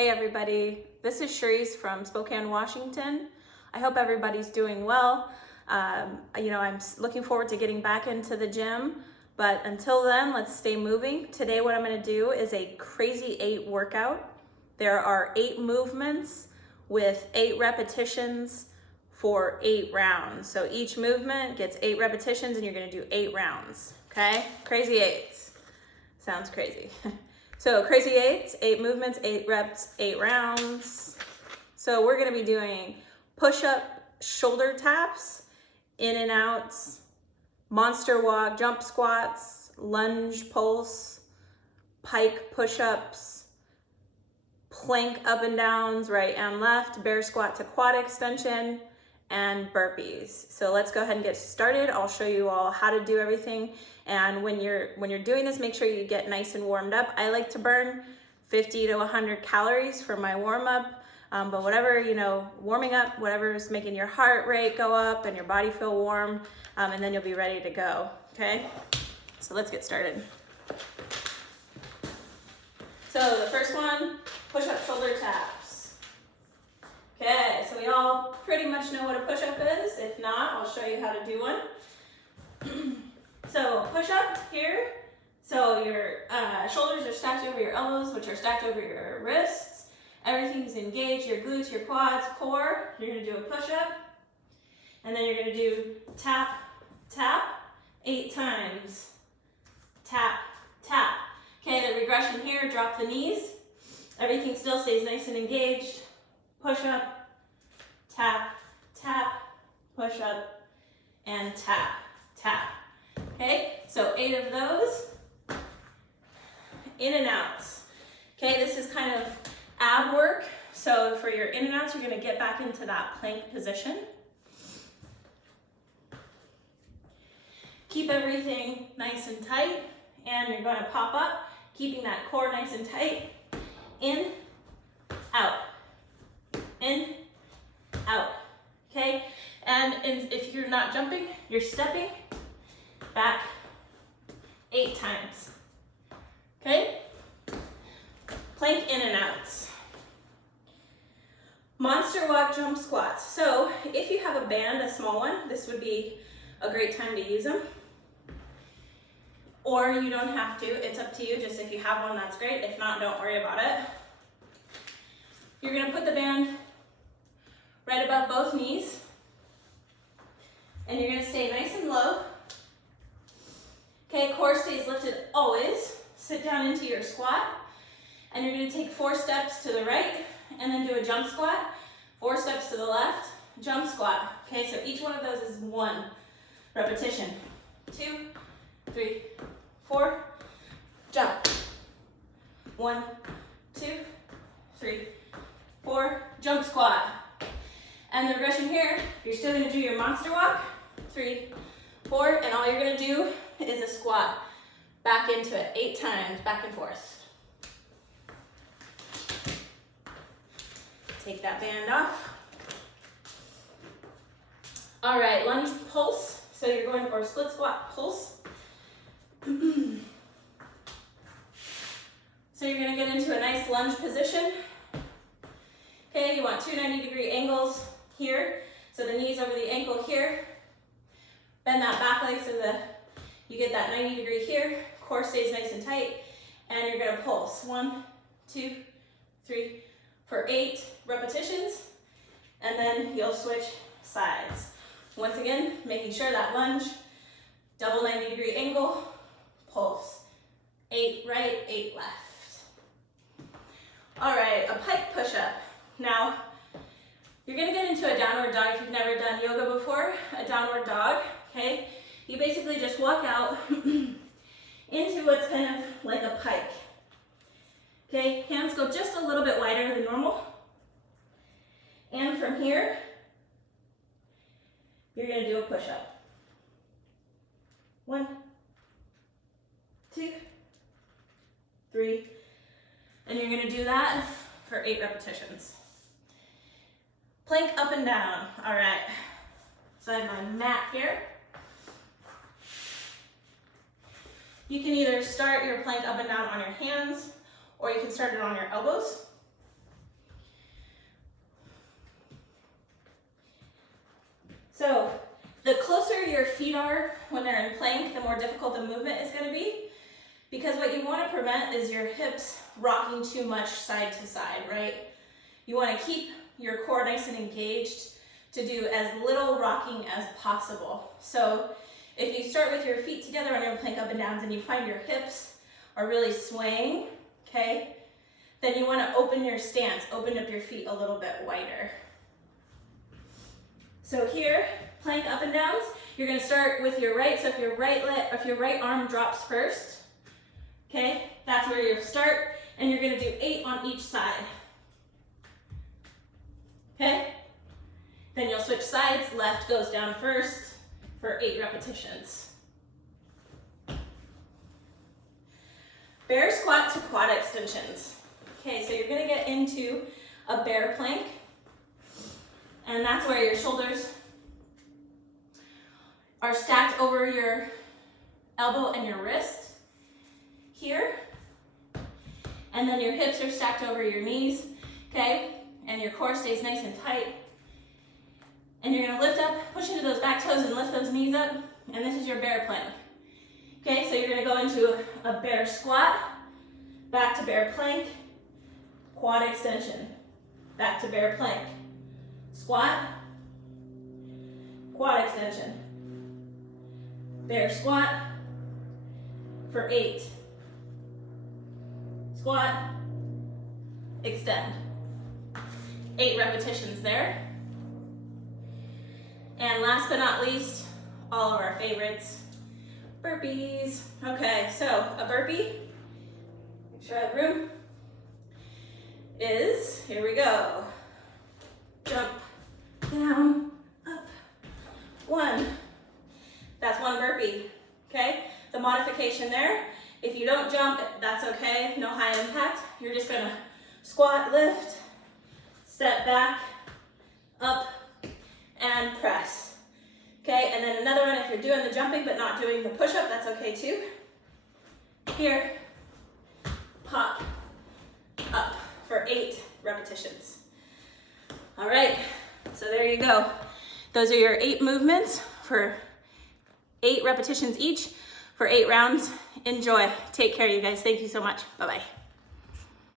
Hey everybody, this is Charisse from Spokane, Washington. I hope everybody's doing well. I'm looking forward to getting back into the gym, but until then, let's stay moving. Today what I'm gonna do is a crazy 8 workout. There are 8 movements with 8 repetitions for 8 rounds. So each movement gets 8 repetitions and you're gonna do 8 rounds, okay? Crazy 8s. Sounds crazy. So crazy 8s, 8 movements, 8 reps, 8 rounds. So we're gonna be doing push-up shoulder taps, in and outs, monster walk, jump squats, lunge pulse, pike push-ups, plank up and downs, right and left, bear squat to quad extension, and burpees. So let's go ahead and get started. I'll show you all how to do everything. And when you're doing this, make sure you get nice and warmed up. I like to burn 50 to 100 calories for my warm up. But whatever, warming up, whatever's making your heart rate go up and your body feel warm, and then you'll be ready to go, okay? So let's get started. So the first one, push-up shoulder taps. Okay, so we all pretty much know what a push-up is. If not, I'll show you how to do one. So push-up here. So your shoulders are stacked over your elbows, which are stacked over your wrists. Everything's engaged, your glutes, your quads, core. You're gonna do a push-up. And then you're gonna do tap, tap, 8 times. Tap, tap. Okay, the regression here, drop the knees. Everything still stays nice and engaged. Push up, tap, tap, push up, and tap, tap. Okay, so 8 of those. In and outs. Okay, this is kind of ab work. So for your in and outs, you're gonna get back into that plank position. Keep everything nice and tight, and you're gonna pop up, keeping that core nice and tight. In, out. In, out, okay? And if you're not jumping, you're stepping back 8 times, okay? Plank in and outs. Monster walk, jump squats. So if you have a band, a small one, this would be a great time to use them. Or you don't have to, it's up to you. Just if you have one, that's great. If not, don't worry about it. You're gonna put the band right above both knees, and you're gonna stay nice and low. Okay, core stays lifted always. Sit down into your squat, and you're gonna take 4 steps to the right, and then do a jump squat. 4 steps to the left, jump squat. Okay, so each one of those is 1 repetition. 2, 3, 4, jump. 1, 2, 3, 4, jump squat. And the regression here, you're still gonna do your monster walk, 3, 4, and all you're gonna do is a squat. Back into it, 8 times, back and forth. Take that band off. All right, lunge pulse. So you're going, or split squat pulse. So you're gonna get into a nice lunge position. Okay, you want 2 90-degree angles here. So the knees over the ankle here. Bend that back leg so you get that 90-degree here. Core stays nice and tight. And you're gonna pulse. 1, 2, 3, for 8 repetitions. And then you'll switch sides. Once again, making sure that lunge, double 90-degree angle, pulse. 8 right, 8 left. All right, a pike push-up. Now, you're gonna get into a downward dog if you've never done yoga before, a downward dog, okay? You basically just walk out into what's kind of like a pike. Okay, hands go just a little bit wider than normal. And from here, you're gonna do a push-up. 1, 2, 3, and you're gonna do that for 8 repetitions. Plank up and down, all right. So I have my mat here. You can either start your plank up and down on your hands, or you can start it on your elbows. So the closer your feet are when they're in plank, the more difficult the movement is gonna be, because what you wanna prevent is your hips rocking too much side to side, right? You wanna keep your core nice and engaged to do as little rocking as possible. So if you start with your feet together on your plank up and downs and you find your hips are really swaying, okay, then you wanna open your stance, open up your feet a little bit wider. So here, plank up and downs, you're gonna start with your right, so if your right arm drops first, okay, that's where you start, and you're gonna do 8 on each side. Okay? Then you'll switch sides, left goes down first for 8 repetitions. Bear squat to quad extensions. Okay, so you're gonna get into a bear plank, and that's where your shoulders are stacked over your elbow and your wrist here, and then your hips are stacked over your knees, okay? And your core stays nice and tight. And you're gonna lift up, push into those back toes and lift those knees up, and this is your bear plank. Okay, so you're gonna go into a bear squat, back to bear plank, quad extension, back to bear plank, squat, quad extension, bear squat for 8, squat, extend. 8 repetitions there. And last but not least, all of our favorites, burpees. Okay, so a burpee, make sure I have room, is, here we go. Jump, down, up, 1. That's 1 burpee, okay? The modification there, if you don't jump, that's okay, no high impact. You're just gonna squat, lift, step back, up, and press. Okay, and then another one if you're doing the jumping but not doing the push-up, that's okay too. Here, pop, up for 8 repetitions. All right, so there you go. Those are your 8 movements for 8 repetitions each for 8 rounds. Enjoy. Take care, you guys. Thank you so much. Bye-bye.